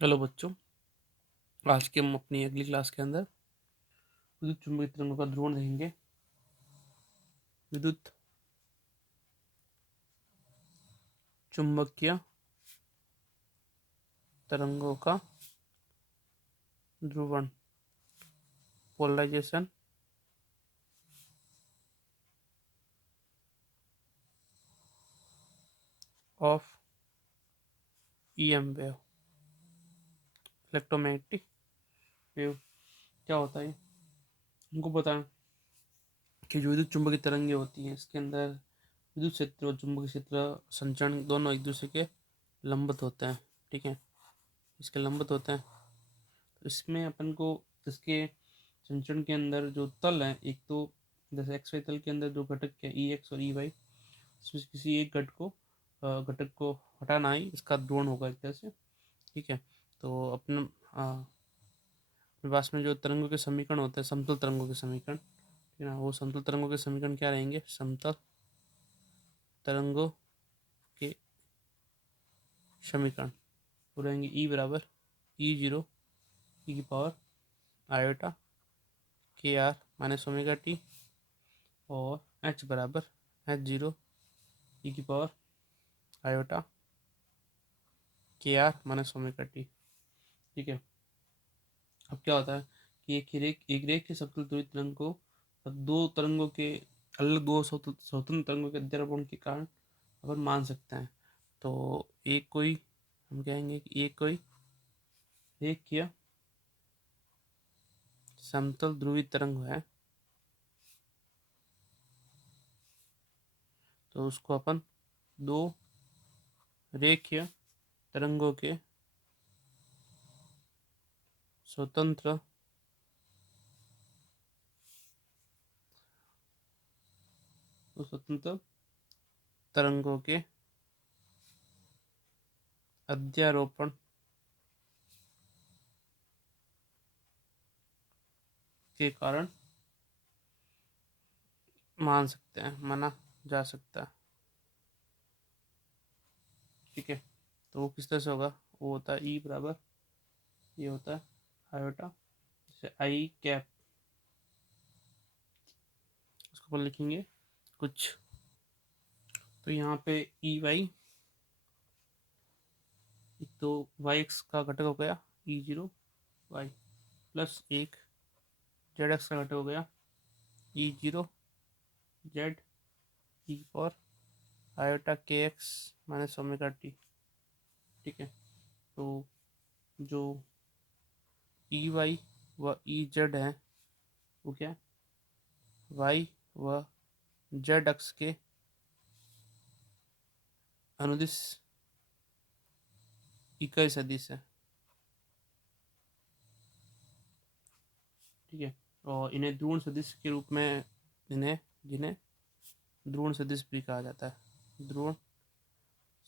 Hello बच्चों, आज के हम अपनी अगली क्लास के अंदर विद्युत चुम्बकीय तरंगों का ध्रुवण देखेंगे। विद्युत चुम्बकीय तरंगों का ध्रुवण, polarisation of EM wave, electromagnetic wave. क्या होता है हमको पता है कि जो विद्युत चुम्बकीय तरंगें होती हैं इसके अंदर विद्युत क्षेत्र और चुंबकीय क्षेत्र संचरण दोनों एक दूसरे के लंबवत होते हैं। ठीक है, इसके लंबवत होते हैं। तो इसमें अपन को इसके संचरण के अंदर जो तल है, एक तो जैसे एक्स वाई तल के अंदर जो घटक है ई एक्स और ई वाई, इसमें किसी एक घटक को हटाना ही इसका ध्रुवण होगा एक तरह से। ठीक है, तो अपने पास में जो तरंगों के समीकरण होते हैं, समतल तरंगों के समीकरण, ठीक है ना, वो समतल तरंगों के समीकरण क्या रहेंगे? समतल तरंगों के समीकरण वो रहेंगे ई बराबर ई जीरो ई की पावर आयोटा के आर माइनस ओमेगा टी, और एच बराबर एच जीरो ई की पावर आयोटा के आर माइनस ओमेगा टी। ठीक है, अब क्या होता है कि एक रेख के समतल ध्रुवित तरंग को दो तरंगों के अलग, दो स्वतंत्र तरंगों के अध्यारोपण के कारण अपन मान सकते हैं। तो एक कोई हम कहेंगे कि एक कोई रेखीय समतल ध्रुवित तरंग है, तो उसको अपन दो रेखीय तरंगों के स्वतंत्र स्वतंत्र तरंगों के अध्यारोपण के कारण मान सकते हैं, माना जा सकता है। ठीक है, तो वो किस तरह से होगा? वो होता है ई बराबर, ये होता है आयोटा, जैसे आई कैप, उसको अपन लिखेंगे कुछ। तो यहाँ पे ई वाई, एक तो वाई एक्स का घटक हो गया ई जीरो वाई, प्लस एक जेड एक्स का घटक हो गया ई जीरो जेड ई और आयोटा के एक्स माइनस ओमेगा टी। ठीक है, तो जो ई वाई व ई जेड है वो क्या? वाई व जेड अक्ष के अनुदिश इकाई सदिश है। ठीक है, और इन्हें ध्रुवण सदिश के रूप में जिन्हें ध्रुवण सदिश भी कहा जाता है, ध्रुवण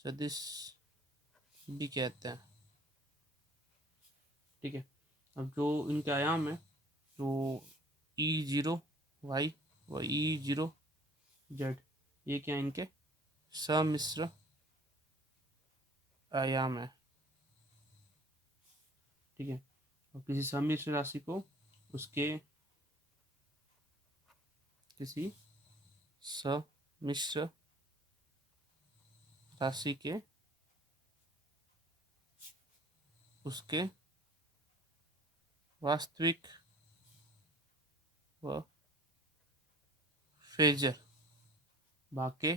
सदिश भी कहते हैं। ठीक है, अब जो इनके आयाम है, तो ई जीरो वाई व ई जीरो जेड, ये क्या इनके सम्मिश्र आयाम है। ठीक है, और किसी सम्मिश्र राशि को उसके किसी सम्मिश्र राशि के उसके वास्तविक व फेजर भाग के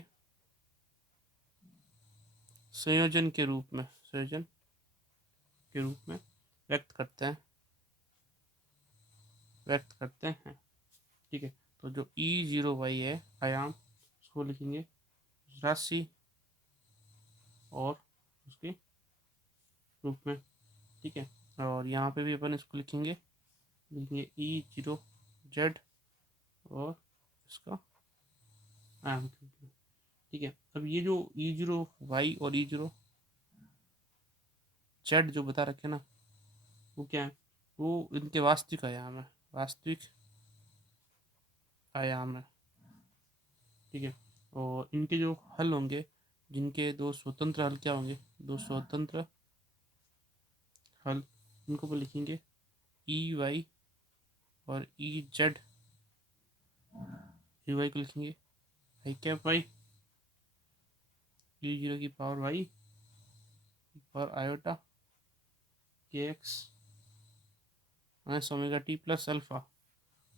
संयोजन के रूप में व्यक्त करते हैं। ठीक है, तो जो ई जीरो वाई है आयाम, उसको लिखेंगे राशि और उसके रूप में। ठीक है, और यहाँ पे भी अपन इसको लिखेंगे ई जीरो जेड और इसका आयाम के रूप में। ठीक है, अब ये जो ई जीरो वाई और ई जीरो जेड जो बता रखे ना, वो क्या है? वो इनके वास्तविक आयाम है। ठीक है, और इनके जो हल होंगे, जिनके दो स्वतंत्र हल क्या होंगे? दो स्वतंत्र हल इनको पर लिखेंगे ई वाई और ई जेड। ई वाई को लिखेंगे I cap Y, E zero की पावर वाई पावर आयोटा के X minus omega T plus alpha,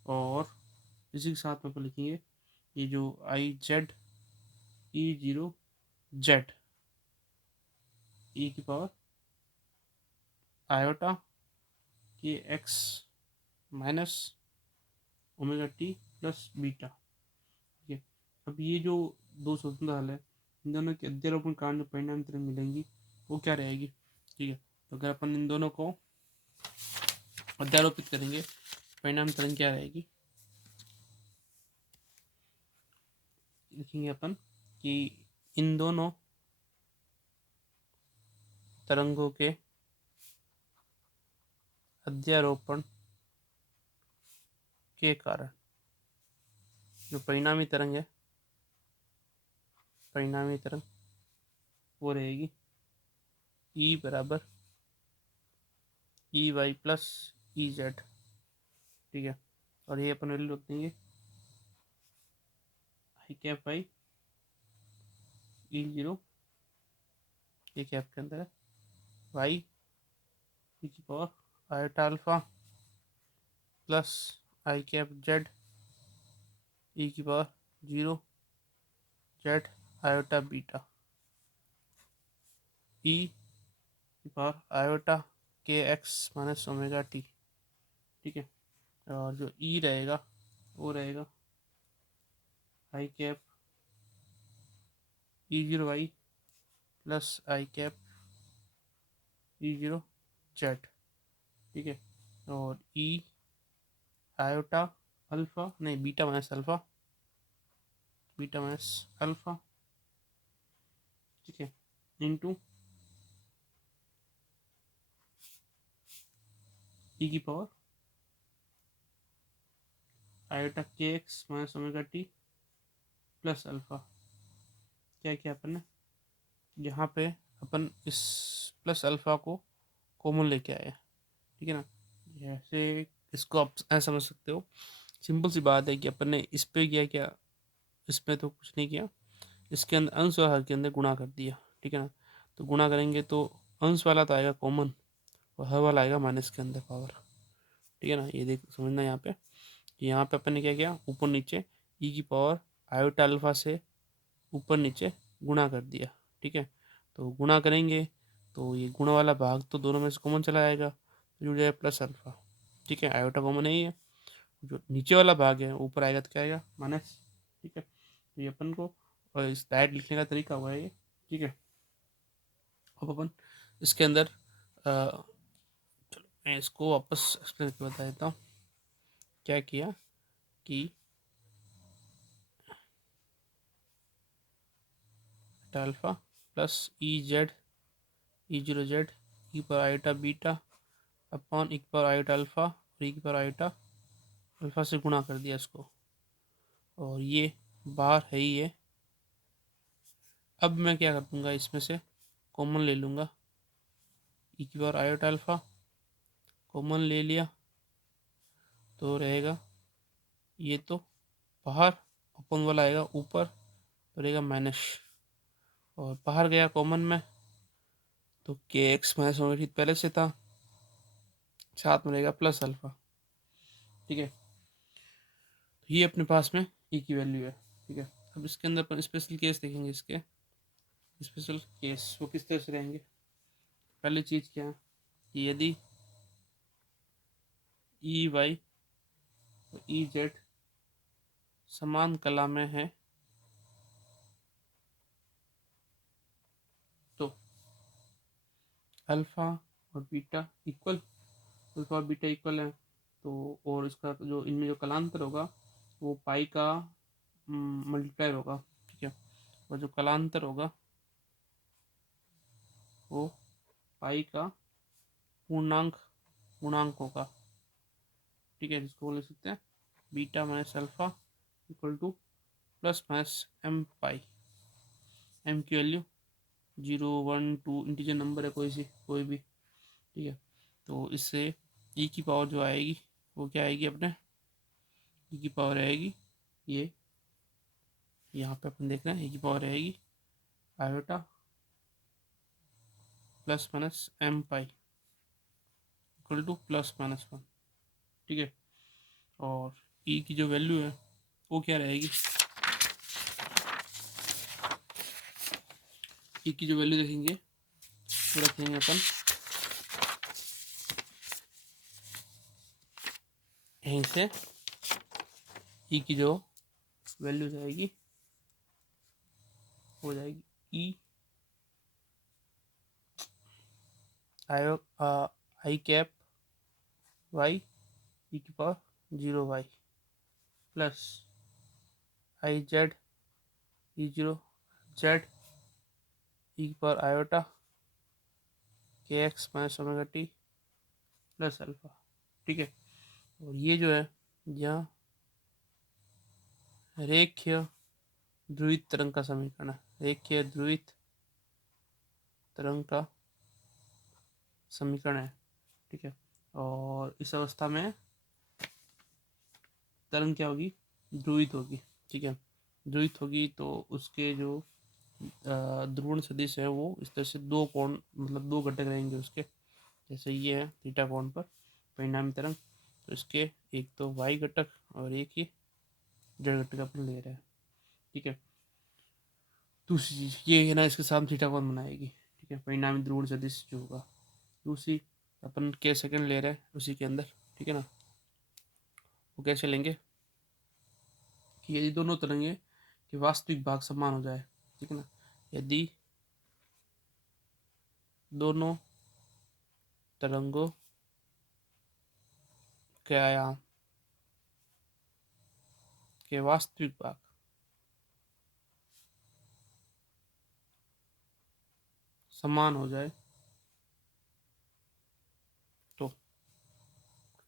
और इसी के साथ में लिखेंगे ये जो I Z E zero Z E की पावर आयोटा के X minus omega T plus beta. ठीक है, अब ये जो दो स्वतंत्र हल है, इन दोनों के अध्यारोपण कारण जो परिणाम तरंग मिलेंगी वो क्या रहेगी। ठीक है, तो अगर अपन इन दोनों को अध्यारोपित करेंगे परिणाम तरंग क्या रहेगी, लिखेंगे अपन कि इन दोनों तरंगों के अध्यारोपण के कारण जो परिणामी तरंग है, परिणामी तरंग वो रहेगी ई बराबर E Y plus E Z. ठीक है, और ये अपन वैल्यू रख देंगे I cap Y E zero, ये कैप के अंदर है वाई ई की power iota alpha plus I cap Z E की power zero Z iota beta E की पावर आयोटा के एक्स माइनस ओमेगा टी। ठीक है, और जो ई रहेगा वो रहेगा I cap E zero Y plus I cap E zero Z. ठीक है, और ई आयोटा अल्फा नहीं beta minus alpha, beta minus alpha. ठीक है, इंटू ई की पावर आयोटा के X minus omega T plus alpha. क्या किया अपन ने, यहाँ पे अपन इस प्लस अल्फा को कॉमन लेके आए। ठीक है ना, जैसे इसको आप ऐसा समझ सकते हो, सिंपल सी बात है कि अपन ने इस पे किया क्या, इसमें तो कुछ नहीं किया, इसके अंदर अंश और हर के अंदर गुणा कर दिया। ठीक है ना, तो गुणा करेंगे तो अंश वाला तो आएगा कॉमन और हर वाला आएगा माइनस के अंदर पावर। ठीक है ना, ये देख समझना यहाँ पे, यहाँ पे अपन ने क्या किया, ऊपर नीचे ई की पावर आयोटा अल्फा से ऊपर नीचे गुणा कर दिया। ठीक है, तो गुणा करेंगे तो ये गुणा वाला भाग तो दोनों में से कॉमन चला जाएगा, तो जुड़ जाएगा प्लस अल्फा। ठीक है, आयोटा कॉमन नहीं है, जो नीचे वाला भाग है ऊपर आएगा तो क्या आएगा माइनस। ठीक है, तो ये अपन को इस डायरेक्ट लिखने का तरीका हुआ है ये। ठीक है, अब अपन इसके अंदर चलो मैं इसको वापस एक्सप्लेन करके बता देता हूँ। क्या किया कि alpha plus E Z E zero Z ई पर आयोटा बीटा अपॉन ई पर आयोटा अल्फा और ई पर आयोटा अल्फा से गुणा कर दिया इसको, और ये बाहर है ही है। अब मैं क्या कर दूंगा, इसमें से कॉमन ले लूँगा, ई की पावर आयोटा अल्फा कॉमन ले लिया तो रहेगा ये तो बाहर, अपन वाला आएगा ऊपर तो रहेगा माइनस, और बाहर गया कॉमन में तो के एक्स माइनस ओमेगा टी पहले से था, साथ में रहेगा प्लस अल्फा। ठीक है, तो ये अपने पास में ई की वैल्यू है। ठीक है, अब इसके अंदर अपन स्पेशल केस देखेंगे, इसके स्पेशल केस वो किस तरह से रहेंगे। पहली चीज़ क्या है कि यदि ई वाई और ई जेड समान कला में है तो अल्फा और बीटा इक्वल, अल्फा और बीटा इक्वल है तो, और इसका जो इनमें जो कलांतर होगा वो पाई का मल्टीप्लाई होगा। ठीक है, और जो कलांतर होगा वो पाई का पूर्णांक गुणांक होगा। ठीक है, जिसको बोल सकते हैं beta minus alpha equal to plus minus M pi. M की वैल्यू 0 1 2 इंटीजर नंबर है कोई भी। ठीक है, तो इससे ई की पावर जो आएगी वो क्या आएगी, अपने ई की पावर आएगी, ये यहाँ पे अपन देख रहे हैं, ई की पावर आएगी iota plus minus M pi equal to plus minus 1। ठीक है, और ई की जो वैल्यू है वो क्या रहेगी, ई की जो वैल्यू देखेंगे वो रखेंगे अपन यहीं से, ई की जो वैल्यू जाएगी हो जाएगी ई आयो आई कैप वाई ई की power 0 Y plus I Z E 0 Z E की पावर आयोटा के X minus omega T plus alpha. ठीक है, और ये जो है यहाँ रेखीय ध्रुवित तरंग का समीकरण है, रेखीय ध्रुवित तरंग का समीकरण है। ठीक है, और इस अवस्था में तरंग क्या होगी, ध्रुवित होगी। ठीक है, ध्रुवित होगी तो उसके जो ध्रुवण सदिश है वो इस तरह से दो कोण, मतलब दो घटक रहेंगे उसके, जैसे ये है थीटा कोण पर परिणामी तरंग, तो इसके एक तो वाई घटक और एक ही जेड घटक अपन ले रहे हैं। ठीक है, दूसरी चीज ये है ना, इसके साथ थीटा कोण बनाएगी। ठीक है, परिणामी ध्रुवण सदिश जो होगा। दूसरी अपन के सेकंड ले रहे हैं उसी के अंदर। ठीक है ना, वो कैसे लेंगे कि यदि दोनों तरंगे के वास्तविक भाग समान हो जाए। ठीक है ना, यदि दोनों तरंगों के आयाम के वास्तविक भाग समान हो जाए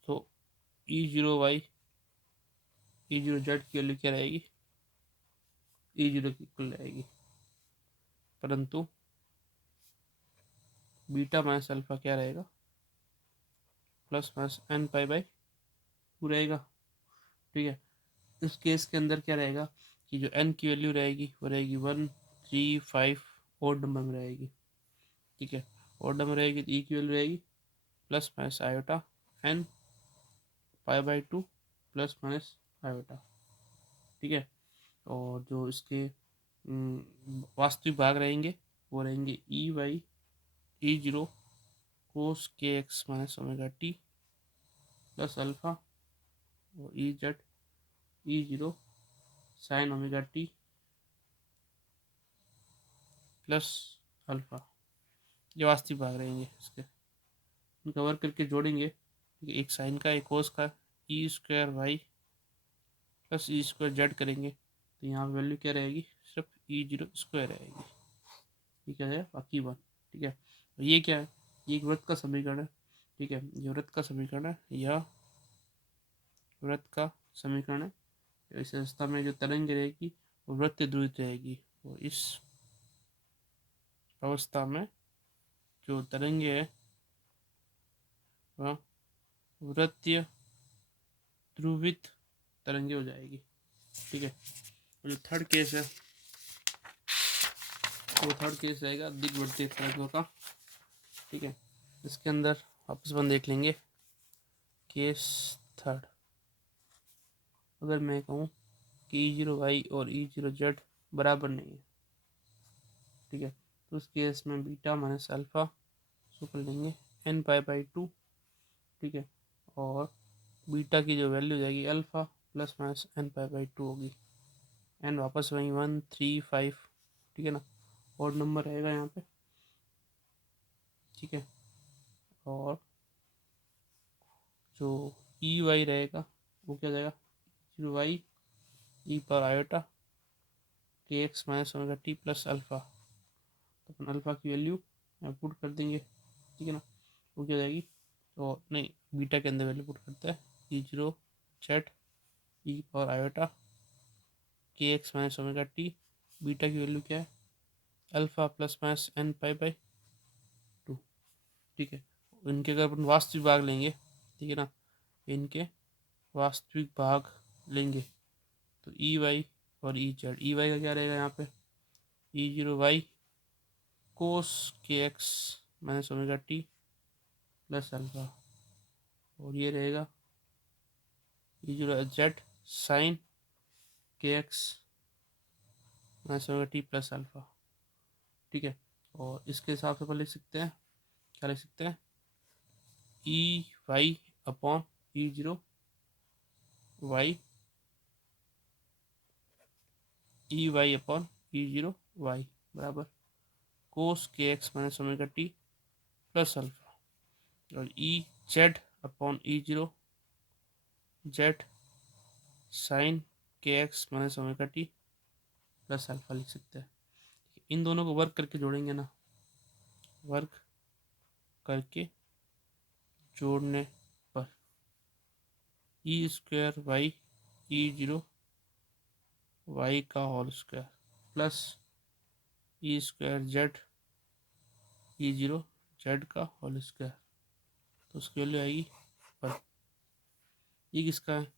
तो ई 0 वाई ई 0 जेड की वैल्यू क्या रहेगी, ई 0 की इक्वल रहेगी, परंतु बीटा माइनस अल्फा क्या रहेगा, plus minus N pi by 2 रहेगा। ठीक है, इस केस के अंदर क्या रहेगा कि जो एन की वैल्यू रहेगी वो रहेगी 1 3 5 ओड नंबर में रहेगी। ठीक है, ओड नंबर रहेगी तो ई की वैल्यू रहेगी plus minus iota N pi by 2 plus minus iota. ठीक है, और जो इसके वास्तविक भाग रहेंगे वो रहेंगे ई वाई ई 0 कोस के X minus omega T plus alpha और E Z E 0 sine omega T plus alpha. ये वास्तविक भाग रहेंगे इसके, इनका वर्क करके जोड़ेंगे, एक साइन का एक कोस का, E square Y plus E square Z करेंगे तो यहाँ वैल्यू क्या रहेगी, सिर्फ ई 0 स्क्वायर रहेगी। ठीक है, बाकी 1। ठीक है, और ये क्या है, ये एक वृत्त का समीकरण है। ठीक है, ये वृत्त का समीकरण है, यह वृत्त का समीकरण है। इस अवस्था में जो तरंग रहेगी वो वृत्त ध्रुवित रहेगी, और इस अवस्था में जो तरंगे है वह वृत्तीय ध्रुवित तरंगे हो जाएगी। ठीक है, जो थर्ड केस है वो थर्ड केस रहेगा दिग्वर्तीय तरंगों का। ठीक है, इसके अंदर वापस अपन देख लेंगे केस थर्ड। अगर मैं कहूँ कि ई 0 वाई और ई 0 जेड बराबर नहीं है, ठीक है, तो उस केस में बीटा माइनस अल्फा सो कर लेंगे एन पाई बाई 2। ठीक है, और बीटा की जो वैल्यू जाएगी alpha plus minus N pi by 2 होगी। एन वापस वहीं 1 3 5। ठीक है ना, और नंबर रहेगा यहाँ पे। ठीक है, और जो ई वाई रहेगा वो क्या जाएगा, 0 वाई ई पर आयोटा के X minus omega T plus alpha. तो अपन अल्फा की वैल्यू यहाँ पुट कर देंगे। ठीक है ना, वो क्या जाएगी, तो नहीं, बीटा के अंदर वैल्यू पुट करते हैं, ई 0 जेड ई और आयोटा के X minus omega T, beta की वैल्यू क्या है, alpha plus minus N pi by 2। ठीक है, इनके अगर अपन वास्तविक भाग लेंगे, ठीक है ना, इनके वास्तविक भाग लेंगे तो ई वाई और ई जेड। ई वाई का क्या रहेगा यहाँ पे, ई जीरो वाई कोस के X minus omega T plus alpha, और ये रहेगा ई जीरो जेड साइन के X minus omega T plus alpha, ठीक है। और इसके हिसाब से अपन लिख सकते हैं, क्या लिख सकते हैं, E Y upon E zero Y, E Y upon E zero Y बराबर कोस के X minus omega T plus alpha, और E Z upon E zero Z sine के X minus omega T plus alpha लिख सकते हैं। इन दोनों को work करके जोड़ेंगे ना, वर्क करके जोड़ने पर E square Y E zero Y का whole square plus E square Z E zero Z का होल स्क्वायर, तो उसकी वैल्यू आएगी पर। ये किसका है,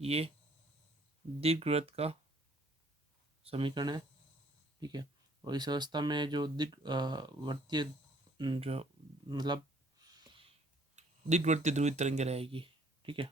ये दीर्घवृत्त का समीकरण है, ठीक है। और इस अवस्था में जो दीर्घवृत्तीय जो मतलब दीर्घवृत्तीय ध्रुवीय तरंगे रहेगी, ठीक है।